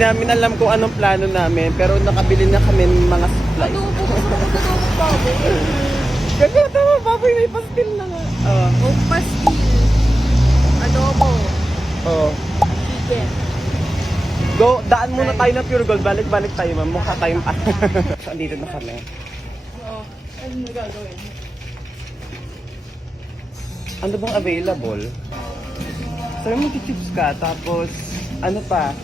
namin alam kung anong plano namin, pero nakabili na kami ng mga supplies. Adobo, gusto ko adobo baboy. Ganda, tama, baboy, may pastil na nga. O pastil. Adobo. Oo. Chicken. Go, daan muna tayo ng Pure Gold. Balik-balik tayo, ma'am. Mukha tayong so, andito na kami. Oo. Ano na gagawin? Ano bang available? Sabi mo, chips ka, tapos, ano pa?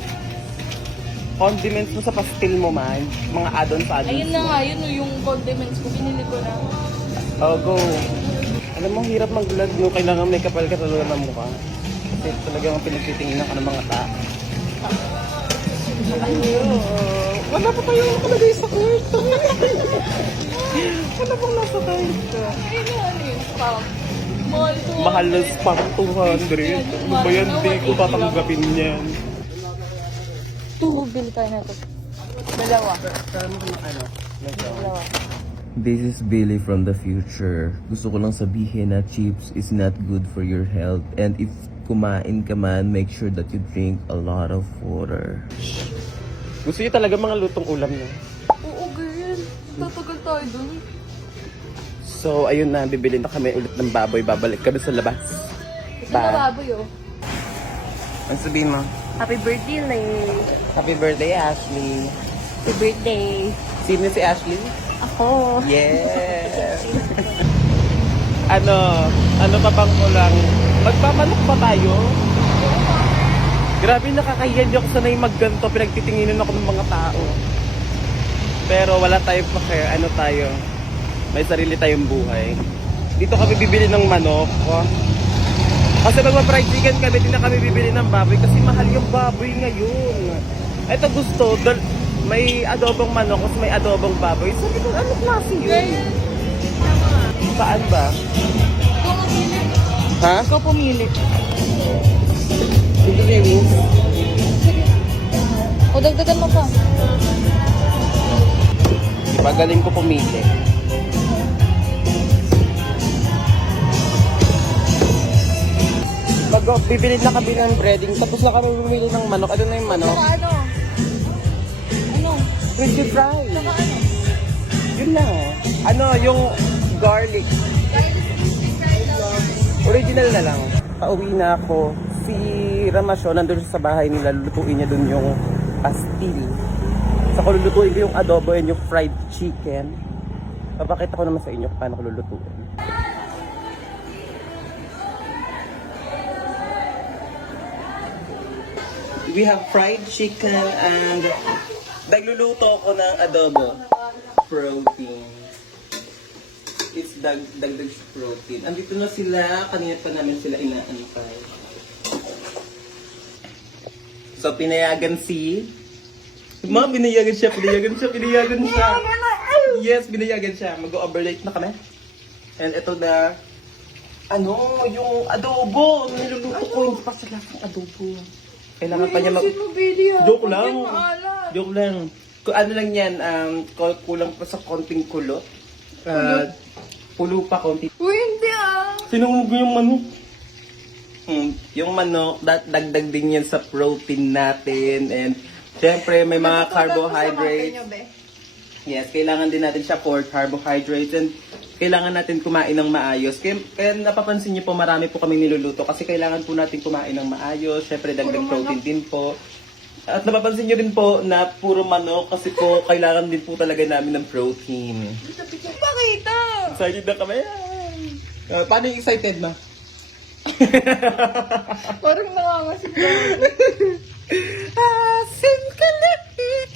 Condiments mo sa pastil mo, man. Mga add-ons, Ayun na nga, yun yung condiments ko. Binili ko na. Oh, go. Alam mo, hirap mag-vlog, no? Kailangan may kapal ka talaga ng mukha. Kasi talagang pinagtitinginan ka ng mga tao. Wala pa tayo nakalagay sa kwarto. Wala pang nasa kwarto. Ayun na, ano yun? Parang, mahal Mahal na pang 200. Ano ba yan? Di ko tatanggapin yan. Bili tayo na ito. Dalawa. Dalawa. This is Billy from the future. Gusto ko lang sabihin na chips is not good for your health. And if kumain ka man, make sure that you drink a lot of water. Gusto niyo talaga mga lutong ulam niyo? Oo, girl. Tatagal tayo dun. So, ayun na. Bibili na kami ulit ng baboy. Babalik kami sa labas. Ito na baboy, oh. Ang sabihin mo? Happy birthday, Lay. Happy birthday, Ashley. Happy birthday. Sino si Ashley? Ako. Yes! Ano pa bang kulang? Magpamanok ba tayo? Grabe, nakakahiya, di ako sanay magganto. Pinagtitinginan ako ng mga tao. Pero wala tayong pake. Ano tayo? May sarili tayong buhay. Dito kami bibili ng manok. Kasi magpa-fried chicken kami, di na kami bibili ng baboy. Kasi mahal yung baboy ngayon. Ito gusto, may adobong manok, kasi may adobong baboy. Sabi ko, ano klase yun? Saan ba? Ikaw pumili. Ha? Ikaw pumili. Dito na yung O, dagdagan mo pa. Diba, galing ko pumili. Bibili na kami ng breading, tapos na kami bumili ng manok. Ano na yung manok? Saka ano? Ano? French fries. Saka ano? Yun lang. Ano, yung garlic. Original na lang. Pauwi na ako. Si Ramasyon, nandun siya sa bahay nila, lulutuin niya dun yung pastil. Sa lulutuin ko yung adobo and yung fried chicken. Papakita ko naman sa inyo kung paano ko lulutuin. We have fried chicken and nagluluto ko ng adobo. Protein. It's dagdag protein. Andito na sila. Kanina pa namin sila inaantay. So, pinayagan si... Ma'am, pinayagan siya. Yes, pinayagan siya. Mag-overlate na kami. And ito na... yung adobo. Niluluto ko. Hindi pa sila ng adobo. Kailangan pa niya Joke lang. Joke lang. Ano lang yan, kulang pa sa konting kulot. Pulo pa konti. Uy, hindi ah. Sinungog yung manok. Yung manok, dagdag din yan sa protein natin. And syempre, may mga carbohydrates. Yes, kailangan din natin siya for carbohydrates. And kailangan natin kumain ng maayos. Kaya napapansin niyo po, marami po kami niluluto. Kasi kailangan po natin kumain ng maayos. Syempre, dagdag protein din po. At napapansin niyo rin po na puro manok. Kasi po, kailangan din po talaga namin ng protein. Pakita! Excited na kami. Paano yung excited na? Parang nangangasip ka. Asim kalapit.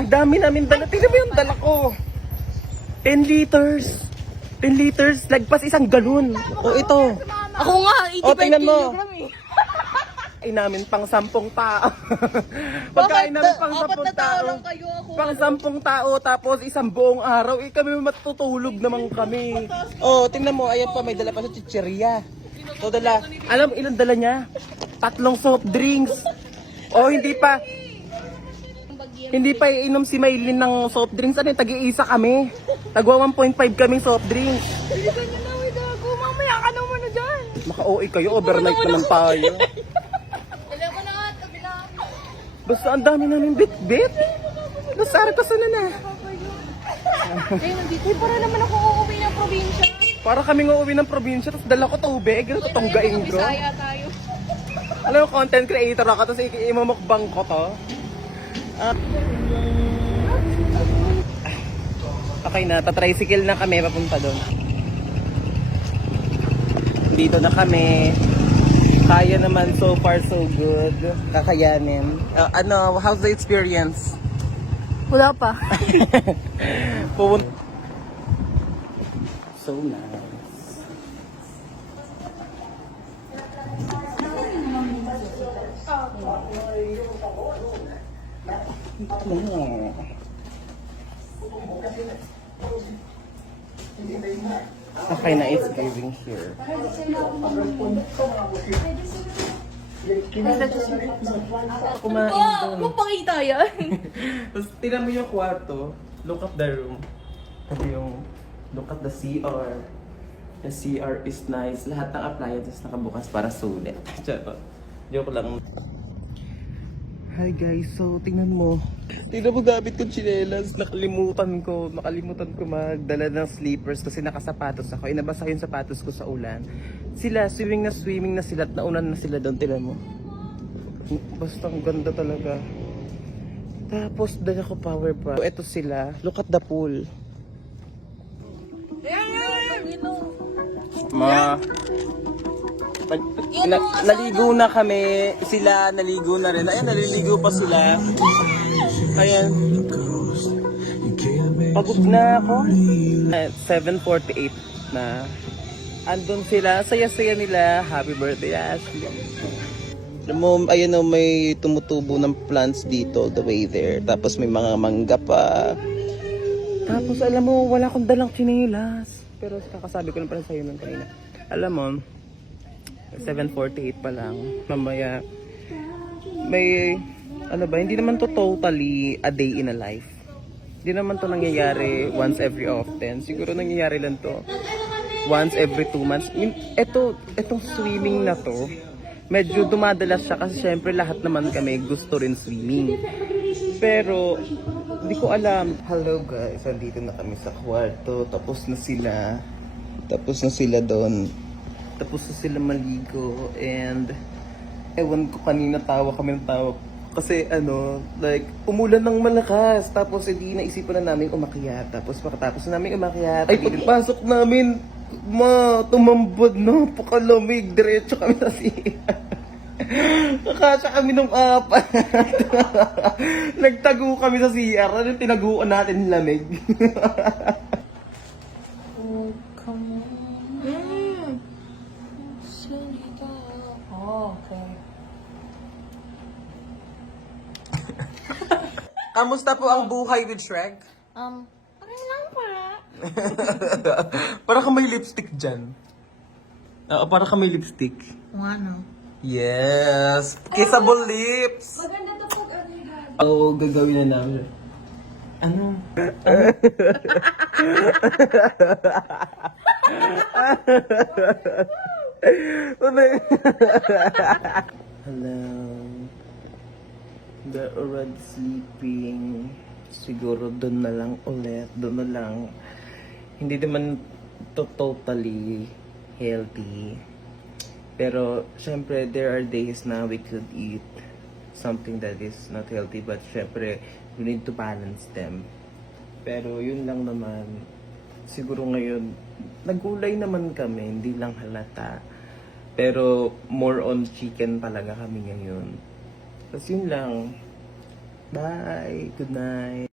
Ang dami namin dala. Tingnan mo yung dala ko. 10 liters. 10 liters. Lagpas isang galon. O ito. Ako nga, 85 tingnan mo. kilogram eh. Pagkain namin pang 10 tao. Pagkain namin pang 10 tao. lang kayo ako? Pang 10 tao tapos isang buong araw. Kami matutulog naman kami. Oh, tingnan mo. Ayan pa, may dala pa sa chicheria. So dala. Alam mo ilang dala niya? 3 soft drinks. Oh, hindi pa. Hindi pa iinom si Maylin ng soft drinks. Ano, tag-iisa kami. Tagwa 1.5 kaming soft drinks. Bilisan niyo na, wait ako. Mamaya ka naman na dyan. Maka-OA kayo, overnight naman tayo. Dala mo na nga, tabi na. Basta ang dami namin bit-bit. Nasara ka sana na. Eh, para naman ako uuwi ng probinsya. Para kami nga uwi ng probinsya, tapos dala ko tubig, ganun tutunggain ko. Bisaya tayo. Alam mo, content creator ako, tapos imamukbang ko to. Okay na, tatricycle na kami, papunta doon. Dito na kami. Kaya naman, so far so good. Kakayanin. How's the experience? Wala pa. So nice. Okay na, it's giving here. Kumain doon. Magpakita yan. Tapos tingnan mo yung kwarto. Look at the room. Sabi yung look at the CR. The CR is nice. Lahat ng appliances nakabukas para sulit. Charot. Joke lang. Hi guys, so tingnan mo. Tingnan mo gamit ko chinelas. Nakalimutan ko magdala ng sleepers kasi nakasapatos ako. Inabasa yung sapatos ko sa ulan. Sila, swimming na sila at naunan na sila doon. Tingnan mo. Basta ang ganda talaga. Tapos dala ko power pa. So, eto sila. Look at the pool. Naligo na kami. Sila naligo na rin. Ayan, naliligo pa sila. Ayan. Pagod na ako. 7:48 na. Andun sila. Saya-saya nila. Happy birthday, Ashley. Alam mo, ayan o, may tumutubo ng plants dito all the way there. Tapos may mga mangga pa. Tapos alam mo, wala akong dalang chinelas. Pero kakasabi ko na pala sa'yo nun kanina. Alam mo, 7:48 pa lang. Mamaya, may, ano ba, hindi naman to totally a day in a life. Hindi naman to nangyayari once every often. Siguro nangyayari lang to once every 2 months. Etong swimming na to, medyo dumadalas siya kasi syempre lahat naman kami gusto rin swimming. Pero, hindi ko alam. Hello guys, andito na kami sa kwarto. Tapos na sila doon. Tapos na sila maligo. And, ewan ko kanina tawa kami ng tawa. Kasi like, umulan ng malakas. Tapos hindi naisipan na namin umakyat. Tapos pagkatapos na namin umakyat. Ay, pagpasok namin, tumambad na. Pakalamig. Diretso kami sa siya. Nakasya kami nung apat. Nagtago kami sa CR. Ano tinaguan natin lamig? Oh, come on. Salita. Oh, okay. Kamusta po ang buhay with Shrek? Ano lang para? Para ka may lipstick dyan. Para ka may lipstick. Ano? Yes! Kissable lips! Maganda to pag ano yan. Oo, gagawin na namin. Ano? Hello. They're already sleeping. Siguro doon na lang ulit. Doon na lang. Hindi naman to totally healthy. Pero, syempre, there are days na we could eat something that is not healthy. But, syempre, we need to balance them. Pero, yun lang naman. Siguro ngayon, nagulay naman kami. Hindi lang halata. Pero, more on chicken talaga kami ngayon. Tapos yun lang. Bye. Good night.